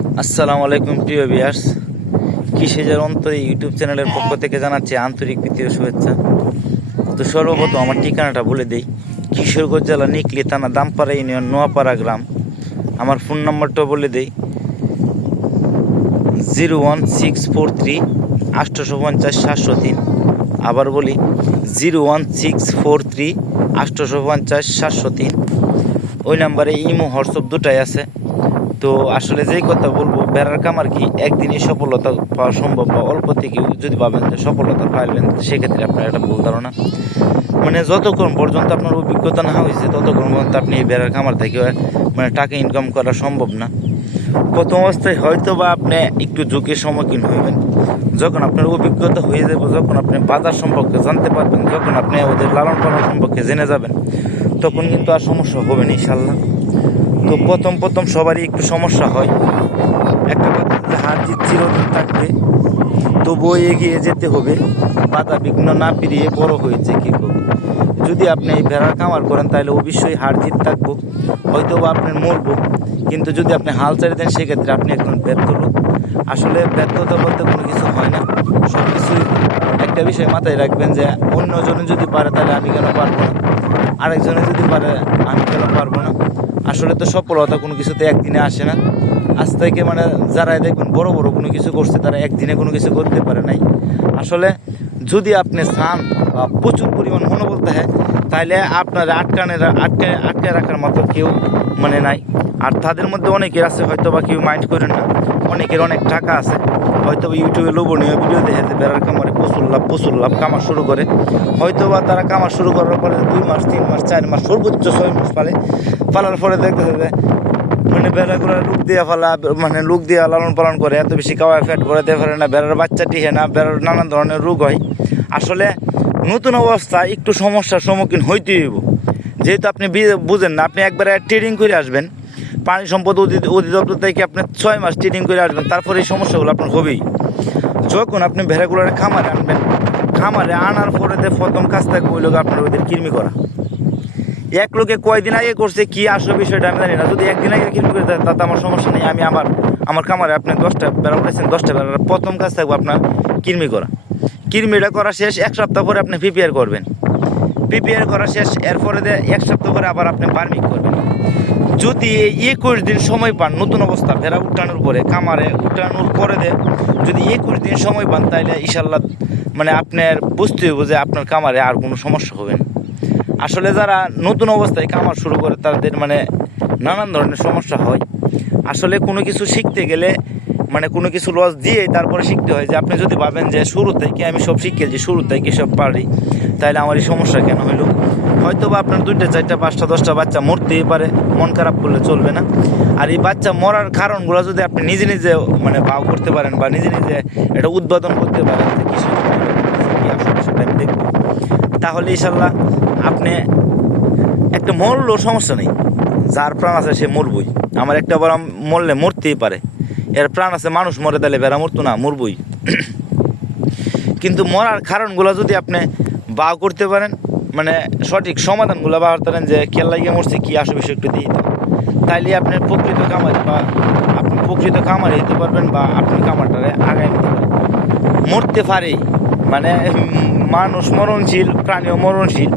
আসসালামু আলাইকুম প্রিয় ভিউয়ার্স, কৃষিজার অন্তরে ইউটিউব চ্যানেলের পক্ষ থেকে জানাচ্ছি আন্তরিক প্রীতি ও শুভেচ্ছা। তো সর্বপ্রথম আমার ঠিকানাটা বলে দিই। কিশোরগঞ্জ জেলা নিকলি থানা দামপাড়া ইউনিয়ন নোয়াপাড়া গ্রাম। আমার ফোন নম্বরটাও বলে দিই 01643 850 703। আবার বলি 01643 850 703। ওই নাম্বারে ইমো হোয়াটসঅ্যাপ দুটাই আছে। তো আসলে যেই কথা বলবো, বেড়ার কামার কি একদিনই সফলতা পাওয়া সম্ভব, বা অল্প থেকে যদি ভাবেন যে সফলতা পাইবেন, সেক্ষেত্রে আপনার একটা ভুল ধারণা। মানে যতক্ষণ পর্যন্ত আপনার অভিজ্ঞতা না হয়েছে ততক্ষণ পর্যন্ত আপনি এই বেড়ার কামার থেকে মানে টাকা ইনকাম করা সম্ভব না। প্রথম অবস্থায় হয়তো বা আপনি একটু ঝুঁকির সম্মুখীন হইবেন। যখন আপনার অভিজ্ঞতা হয়ে যাবে, যখন আপনি বাজার সম্পর্কে জানতে পারবেন, যখন আপনি ওদের লালন পালন সম্পর্কে জেনে যাবেন, তখন কিন্তু আর সমস্যা হবে না ইনশাল্লাহ। তো প্রথম সবারই একটু সমস্যা হয়। একটা কথা যে হার জিত চিরদিন থাকবে, তবুও এগিয়ে যেতে হবে। বাধা বিঘ্ন না পেরিয়ে বড় হয়েছে কী করবে। যদি আপনি এই ভেড়ার কামার করেন তাহলে অবশ্যই হার জিত থাকবো, হয়তো বা আপনার মরবো। কিন্তু যদি আপনি হাল ছেড়ে দেন, সেক্ষেত্রে আপনি একজন ব্যর্থ লোক। আসলে ব্যর্থতা বলতে কোনো কিছু হয় না। সব কিছুই একটা বিষয় মাথায় রাখবেন যে অন্যজনে যদি পারে তাহলে আমি কেন পারবো না, আরেকজনে যদি পারে আমি কেন পারবো না। আসলে তো সফলতা কোনো কিছুতে একদিনে আসে না। আজ থেকে মানে যারা দেখবেন বড় বড় কোনো কিছু করছে, তারা একদিনে কোনো কিছু করতে পারে নাই। আসলে যদি আপনি চান বা প্রচুর পরিমাণ মনোবল থাকে, তাহলে আপনার আটকে রাখার মতো কেউ মানে নাই। আর তাদের মধ্যে অনেকের আছে, হয়তো বা কেউ মাইন্ড করেন না, অনেকের অনেক টাকা আছে, হয়তো বা ইউটিউবে লোভনীয় ভিডিও দেখে যে বেড়ার কামারে প্রচুর লাভ কামার শুরু করে। হয়তো বা তারা কামার শুরু করার পরে 2 মাস 3 মাস 4 মাস সর্বোচ্চ 6 মাস পালার পরে দেখতেছে যে মানে বেড়াগুলো লোক দিয়ে লালন পালন করে, এত বেশি খাওয়ায় ফ্যাট করে দিতে পারে না, বেড়ার বাচ্চা টিহে না, বেড়ার নানান ধরনের রোগ হয়। আসলে নতুন অবস্থায় একটু সমস্যার সম্মুখীন হইতেই হইব। যেহেতু আপনি বুঝেন না, আপনি একবারে ট্রেডিং করে আসবেন, পানি সম্পদ অধিদপ্তর থেকে আপনি 6 মাস ট্রেডিং করে আসবেন, তারপরে এই সমস্যাগুলো আপনার হবেই। যখন আপনি ভেড়াগুলোর খামারে আনবেন, খামারে আনার পরে প্রথম কাজ থাকবে ওই লোক আপনার ওদের কৃমি করা। এক লোকে কয়দিন আগে করছে কি আসলে বিষয়টা আমি জানি না। যদি একদিন আগে কৃমি করে তাতে আমার সমস্যা নেই। আমি আমার খামারে আপনি 10টা বেড়া উঠেছেন, 10টা বেড়ার প্রথম কাজ থাকবে আপনার কৃমি করা। কৃমিটা করা শেষ, 1 সপ্তাহ পরে আপনি প্রিপেয়ার করবেন। প্রিপেয়ার করা শেষ, এরপরে 1 সপ্তাহ পরে আবার আপনি বার্মিং করবেন। যদি 21 দিন সময় পান নতুন অবস্থা ভেড়া উঠানোর পরে, খামারে উঠানোর পরে যদি 21 দিন সময় পান, তাহলে ইনশাল্লাহ মানে আপনার বুঝতে হবে যে আপনার খামারে আর কোনো সমস্যা হবে না। আসলে যারা নতুন অবস্থায় কামার শুরু করে তাদের মানে নানান ধরনের সমস্যা হয়। আসলে কোনো কিছু শিখতে গেলে মানে কোনো কিছু লস দিয়েই তারপরে শিখতে হয়। যে আপনি যদি ভাবেন যে শুরু থেকে আমি সব শিখেছি, শুরু থেকে সব পারি, তাহলে আমার এই সমস্যা কেন হইলো। হয়তো বা আপনার 2টা 4টা 5টা 10টা বাচ্চা মরতেই পারে, মন খারাপ করলে চলবে না। আর এই বাচ্চা মরার কারণগুলো যদি আপনি নিজে মানে বাও করতে পারেন, বা নিজে এটা উদ্বোধন করতে পারেন যে কিছু সেটা আমি দেখব, তাহলে ইনশাল্লাহ আপনি একটা মরলেও সমস্যা নেই। যার প্রাণ আছে সে মরবই। আমার একটা বড় মরলে মরতেই পারে, এর প্রাণ আছে, মানুষ মরে তাহলে ভেড়া মরতো না, মরবই। কিন্তু মরার কারণগুলো যদি আপনি বাও করতে পারেন, মানে সঠিক সমাধানগুলো বাড়তে পারেন যে খেয়াল লাগিয়ে মরছে কি আসে বিষয় একটু দিয়ে দিতে, তাইলে আপনি প্রকৃত খামারে দিতে পারবেন, বা আপনি খামারটারে আগায় নিতে পারেন। মরতে পারে মানে মানুষ মরণশীল, প্রাণীও মরণশীল।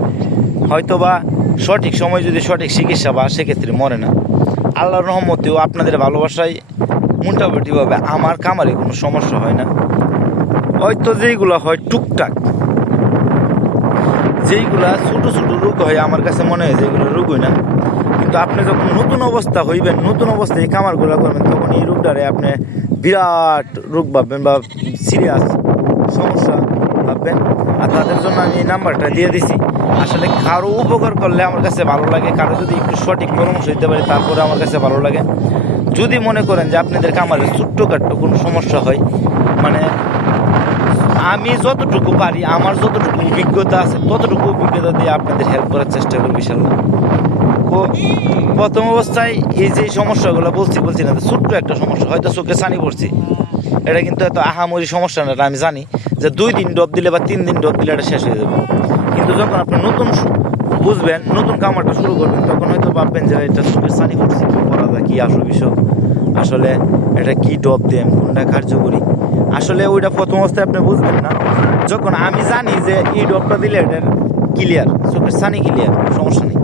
হয়তো বা সঠিক সময় যদি সঠিক চিকিৎসা বা সেক্ষেত্রে মরে না। আল্লাহর রহমতেও আপনাদের ভালোবাসায় মোটামুটিভাবে আমার খামারে কোনো সমস্যা হয় না। হয়তো যেইগুলো হয় টুকটাক, যেইগুলা ছোটো রোগ হয়, আমার কাছে মনে হয় যেগুলো রোগ হয় না। কিন্তু আপনি যখন নতুন অবস্থা হইবেন, নতুন অবস্থায় এই খামারগুলো করবেন, তখন এই রোগটারে আপনি বিরাট রোগ ভাববেন বা সিরিয়াস সমস্যা ভাববেন। আর তাদের জন্য আমি এই নাম্বারটা দিয়ে দিছি। আসলে কারো উপকার করলে আমার কাছে ভালো লাগে, কারো যদি একটু সঠিক পরামর্শ দিতে পারে তারপরে আমার কাছে ভালো লাগে। যদি মনে করেন যে আপনাদের খামারে ছোট্টখাট্টো কোনো সমস্যা হয়, মানে আমি যতটুকু পারি, আমার যতটুকু অভিজ্ঞতা আছে ততটুকু অভিজ্ঞতা দিয়ে আপনাদের হেল্প করার চেষ্টা করবো ইনশাল্লাহ। তো প্রথম অবস্থায় এই যে সমস্যাগুলো বলছি না, ছোট্ট একটা সমস্যা, হয়তো চোখে ছানি পড়ছি, এটা কিন্তু এত আহামরি সমস্যা না। আমি জানি যে 2 দিন ড্রপ দিলে বা 3 দিন ড্রপ দিলে এটা শেষ হয়ে যাবে। কিন্তু যখন আপনি নতুন বুঝবেন, নতুন খামারটা শুরু করবেন, তখন হয়তো ভাববেন যে এটা চোখের ছানি পড়ছে, কী করা যায়, কী আসল বিষয়। আসলে এটা কি ড্রপ দেন, কোনটা কার্যকরী। আসলে ওইটা প্রথম অবস্থায় আপনি বুঝবেন না, যখন আমি জানি যে এই ড্রপটা দিলে এটার ক্লিয়ার, চোখের সানি ক্লিয়ার, সমস্যা নেই।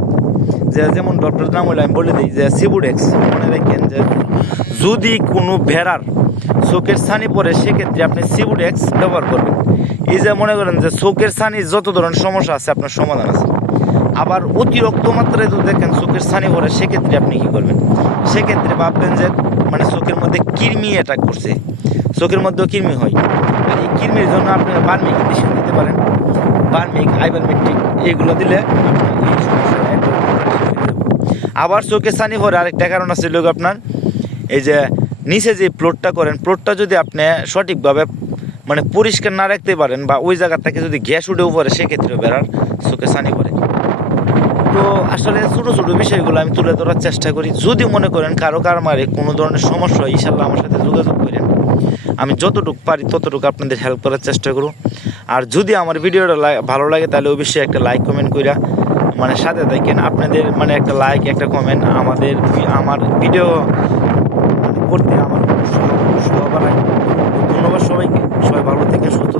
যে যেমন ডক্টরের নাম হলে আমি বলে দিই যে সিবুডেক্স। মনে রাখেন যে যদি কোনো ভেড়ার চোখের ছানি পড়ে সেক্ষেত্রে আপনি সিবুডেক্স ব্যবহার করবেন। এই যে মনে করেন যে চোখের ছানির যত ধরনের সমস্যা আছে আপনার সমাধান আছে। আবার অতিরিক্ত মাত্রায় যদি দেখেন চোখের ছানি পড়ে সেক্ষেত্রে আপনি কী করবেন, সেক্ষেত্রে ভাববেন যে মানে চোখের মধ্যে কৃমি অ্যাটাক করছে, চোখের মধ্যেও কৃমি হয়। আর এই কৃমির জন্য আপনারা বার্মিক ইঞ্জেকশন দিতে পারেন, বার্মিক আইভারমেট্রিক, এইগুলো দিলে আপনার এই সমস্যা একদম শেষ হয়ে যাবে। আবার চোখে ছানি পড়ে আরেকটা কারণ আছে লোক আপনার এই যে নিচে যে প্লটটা করেন, প্লটটা যদি আপনি সঠিকভাবে মানে পরিষ্কার না রাখতে পারেন বা ওই জায়গা থেকে যদি গ্যাস উঠেও পড়ে সেক্ষেত্রে বেড়ার চোখে ছানি পড়ে। তো আসলে ছোটো ছোটো বিষয়গুলো আমি তুলে ধরার চেষ্টা করি। যদি মনে করেন কারো কারমারে কোনো ধরনের সমস্যা হয়, ইনশাল্লাহ আমার সাথে যোগাযোগ করেন, আমি যতটুকু পারি ততটুকু আপনাদের হেল্প করার চেষ্টা করব। আর যদি আমার ভিডিওটা ভালো লাগে তাহলে অবশ্যই একটা লাইক কমেন্ট কইরা মানে সাথে থাকেন। আপনাদের মানে একটা লাইক একটা কমেন্ট আমার ভিডিও করতে আমার উৎসাহ বাড়ায়। ধন্যবাদ সবাইকে, সবাই ভালো থেকে সুস্থ